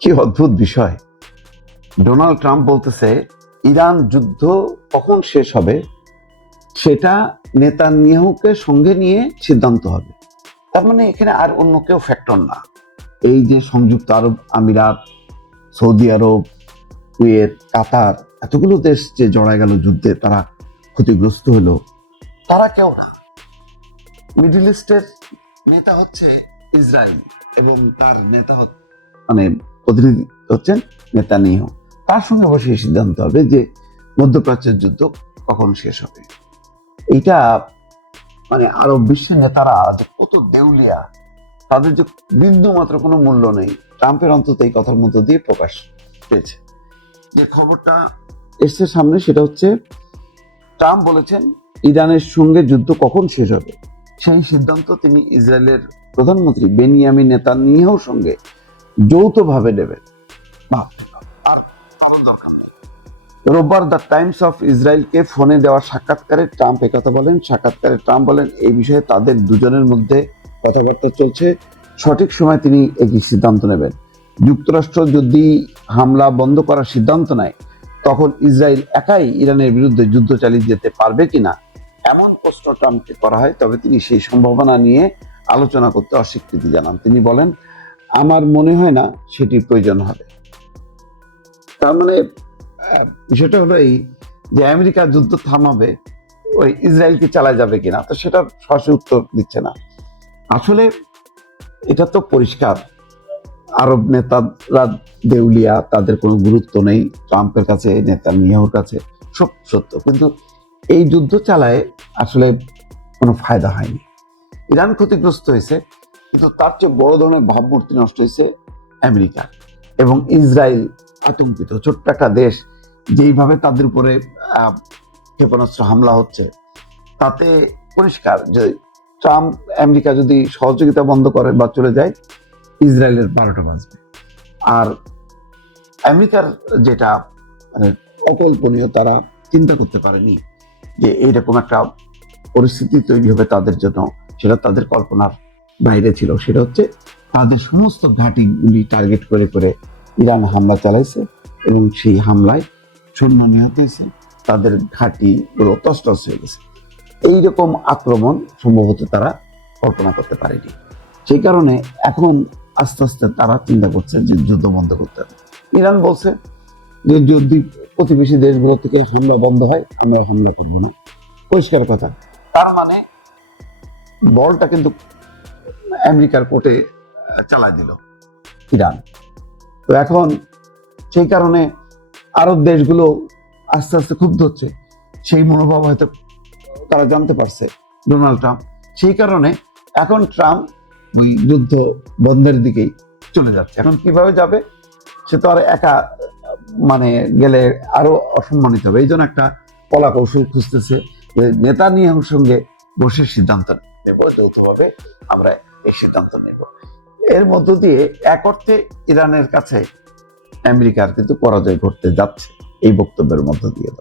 কি অদ্ভুত বিষয়। ডোনাল্ড ট্রাম্প বলতেছে ইরান যুদ্ধ কখন শেষ হবে সেটা নেতানিয়াহুকে সঙ্গে নিয়ে সিদ্ধান্ত হবে। তার মানে এখানে আর অন্য কেউ ফ্যাক্টর না। এই যে সংযুক্ত আরব আমিরাত, সৌদি আরব, কুয়েত, কাতার, এতগুলো দেশ যে জড়ায় গেল যুদ্ধে, তারা ক্ষতিগ্রস্ত হলো, তারা কেউ না। মিডল ইস্টের নেতা হচ্ছে ইসরায়েল এবং তার নেতা মানে প্রতিনিধি হচ্ছেন নেতানিয়াহু। তার সঙ্গে বসে সিদ্ধান্ত হবে যে মধ্যপ্রাচ্যের যুদ্ধ কখন শেষ হবে। এইটা মানে আরব বিশ্বের নেতারা যে কত দেউলিয়া, তাদের যে বিন্দু মাত্র কোনো মূল্য নেই, ট্রাম্পের অন্তত এই কথার মধ্য দিয়ে প্রকাশ পেয়েছে। যে খবরটা এসছে সামনে সেটা হচ্ছে ট্রাম্প বলেছেন ইরানের সঙ্গে যুদ্ধ কখন শেষ হবে সেই সিদ্ধান্ত তিনি ইসরায়েলের প্রধানমন্ত্রী বেনিয়ামিন নেতানিয়াহুর সঙ্গে যৌথভাবে নেবেন। রোববার দ্য টাইমস অফ ইসরায়েলকে ফোনে দেওয়া সাক্ষাৎকারে ট্রাম্প একথা বলেন। সাক্ষাৎকারে ট্রাম্প বলেন এই বিষয়ে তাদের দুজনের মধ্যে কথাবার্তা চলছে, সঠিক সময় তিনি একই সিদ্ধান্ত নেবেন। যুক্তরাষ্ট্র যদি হামলা বন্ধ করার সিদ্ধান্ত নেয় তখন ইসরায়েল একাই ইরানের বিরুদ্ধে যুদ্ধ চালিয়ে যেতে পারবে কিনা এমন প্রশ্ন ট্রাম্পকে করা হয়, তবে তিনি সেই সম্ভাবনা নিয়ে আলোচনা করতে অস্বীকৃতি জানান। তিনি বলেন আমার মনে হয় না সেটি প্রয়োজন হবে। তার মানে বিষয়টা হলো এই যে আমেরিকা যুদ্ধ থামাবে, ওই ইসরায়েলকে চালা যাবে কিনা, তো সেটা সরাসরি উত্তর দিচ্ছে না। আসলে এটা তো পরিষ্কার আরব নেতারা দেউলিয়া, তাদের কোনো গুরুত্ব নেই ট্রাম্পের কাছে, নেতানিয়াহুর কাছে, সব সত্য। কিন্তু এই যুদ্ধ চালায় আসলে কোনো ফায়দা হয়নি। ইরান ক্ষতিগ্রস্ত হয়েছে, কিন্তু তার চেয়ে বড় ধরনের ভাবমূর্তি নষ্ট হয়েছে আমেরিকা এবং ইসরায়েল আতঙ্কিত। ছোট্ট একটা দেশ, যেইভাবে তাদের উপরে ক্ষেপণাস্ত্র হামলা হচ্ছে, তাতে পরিষ্কার যে ট্রাম্প আমেরিকা যদি সহযোগিতা বন্ধ করে বা চলে যায়, ইসরায়েলের 12টা বাজবে। আর আমেরিকার যেটা মানে অকল্পনীয়, তারা চিন্তা করতে পারেনি যে এইরকম একটা পরিস্থিতি তৈরি হবে তাদের জন্য, সেটা তাদের কল্পনার বাইরে ছিল। সেটা হচ্ছে তাদের সমস্ত ঘাঁটিগুলি টার্গেট করে করে ইরান হামলা চালাইছে এবং সেই হামলায় সৈন্য নিহত হয়েছে, তাদের ঘাঁটিগুলো তছনছ হয়ে গেছে। এইরকম আক্রমণ সম্ভবত তারা কল্পনা করতে পারেনি। সেই কারণে এখন আস্তে আস্তে তারা চিন্তা করছে যে যুদ্ধ বন্ধ করতে হবে। ইরান বলছে যে যদি প্রতিবেশী দেশগুলো থেকে হামলা বন্ধ হয় আমরা হামলা করবো না, পরিষ্কার কথা। তার মানে বলটা কিন্তু আমেরিকার কোর্টে চালাই দিল ইরান। তো এখন সেই কারণে আরব দেশগুলো আস্তে আস্তে ক্ষুব্ধ হচ্ছে, সেই মনোভাব হয়তো তারা জানতে পারছে ডোনাল্ড ট্রাম্প। সেই কারণে এখন ট্রাম্প ওই যুদ্ধ বন্ধের দিকেই চলে যাচ্ছে। এখন কিভাবে যাবে সে তো আর একা মানে গেলে আরো অসম্মানিত হবে, এই জন্য একটা কলা কৌশল খুঁজতেছে যে নেতানিয়াহুর সঙ্গে বসে সিদ্ধান্ত নেব, যৌথভাবে আমরা এই সিদ্ধান্ত নেব। এর মধ্য দিয়ে এক অর্থে ইরানের কাছে আমেরিকার কিন্তু পরাজয় ঘটতে যাচ্ছে এই বক্তব্যের মধ্য দিয়ে।